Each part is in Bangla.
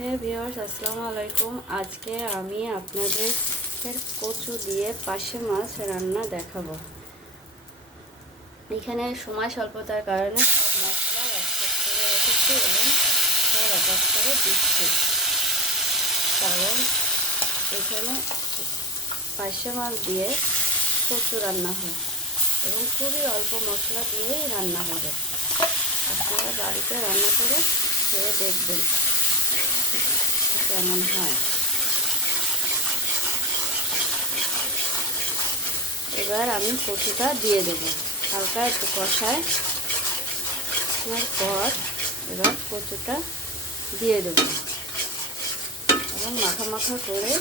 হে ভিউয়ার্স, আসসালামু আলাইকুম। আজকে আমি আপনাদের কচু দিয়ে পার্শে মাছ রান্না দেখাবো। এখানে সময় স্বল্পতার কারণে সব মশলা একসাথে করে রেখেছি এবং সব এক করে দিচ্ছি, কারণ এখানে পার্শে মাছ দিয়ে কচু রান্না হয় এবং খুবই অল্প মশলা দিয়েই রান্না হবে। আপনারা বাড়িতে রান্না করে খেয়ে দেখবেন কেমন হয়। এবার আমি কচুটা দিয়ে দেব, হালকা একটু কষায় পর এবার কচুটা দিয়ে দেব এবং মাখা মাখা করে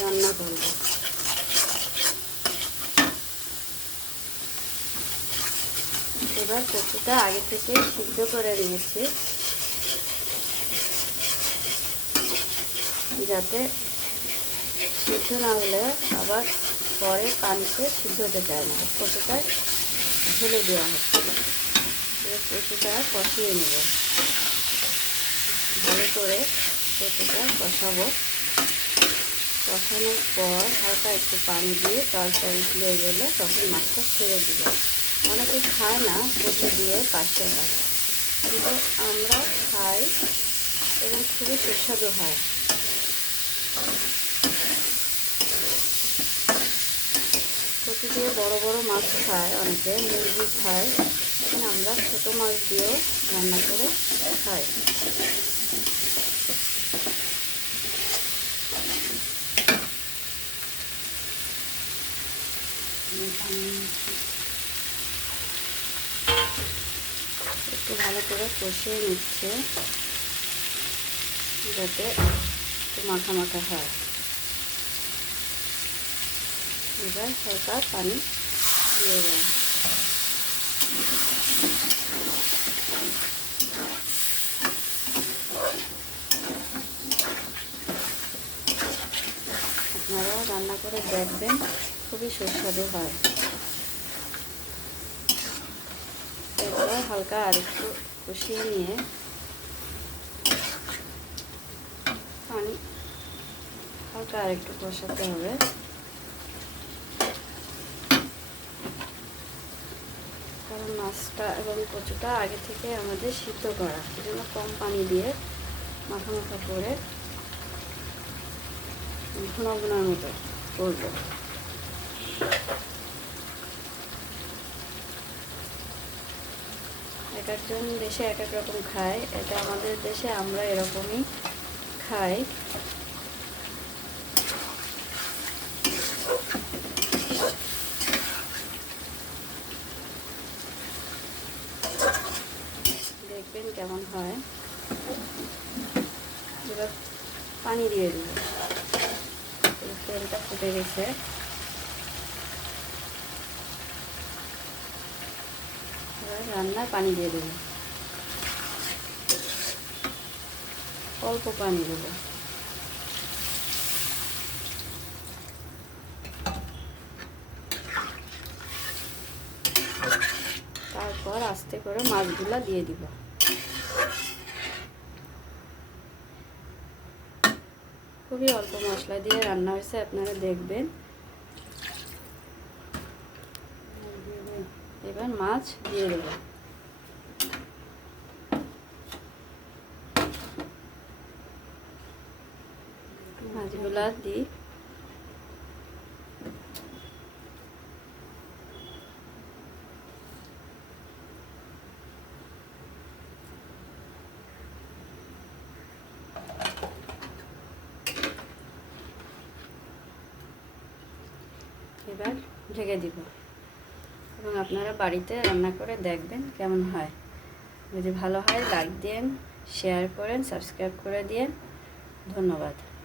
রান্না করব। এবার কচুটা আগে থেকে সিদ্ধ করে নিয়েছি, যাতে সিদ্ধ না হলে আবার পরে পানিতে সিদ্ধ হতে চায় না। কচুটা ঢেলে দেওয়া হচ্ছে, কচুটা কষিয়ে নেব, ভালো করে কচুটা কষাবো। কষানোর পর হালকা একটু পানি দিয়ে তরকারি দিয়ে গেলে তখন মাছটা ছেড়ে দিব। অনেকে খায় না কচু দিয়ে পার্শে মাছ, কিন্তু আমরা খাই এবং খুবই সুস্বাদু হয়। কচু দিয়ে বড় বড় মাছ খায়, অনেকে মুরগি খায়, আমরা ছোটো মাছ দিয়েও রান্না করে খাই। একটু ভালো করে কষিয়ে নিচ্ছে, যাতে একটু মাখা মাখা হয়। এবার হালকা পানি দিয়ে দেয়। আপনারাও রান্না করে দেখবেন, খুবই সুস্বাদু হয়। এরপর হালকা আরেকটু কষিয়ে নিয়ে পানি হালকা আরেকটু কষাতে হবে, কারণ মাছটা এবং কচুটা আগে থেকে আমাদের সিদ্ধ করা, এই জন্য কম পানি দিয়ে মাখা মাখা করে ঘন ঘনার মতো করব। এক একজন দেশে এক এক রকম খায়, এটা আমাদের দেশে আমরা এরকমই খাই। দেখবেন কেমন হয়। এবার পানি দিয়ে দেব, তেলটা ফুটে গেছে। এবার রান্নার পানি দিয়ে দেব, অল্প পানি দেব। তারপর আস্তে করে মাছগুলা দিয়ে দিব। খুবই অল্প মশলা দিয়ে রান্না হয়েছে, আপনারা দেখবেন। এবার মাছ দিয়ে দেব, মাছগুলা দিই। এবার ঢেকে দিব এবং আপনারা বাড়িতে রান্না করে দেখবেন কেমন হয়। যদি ভালো হয় লাইক দিন, শেয়ার করেন, সাবস্ক্রাইব করে দিন। ধন্যবাদ।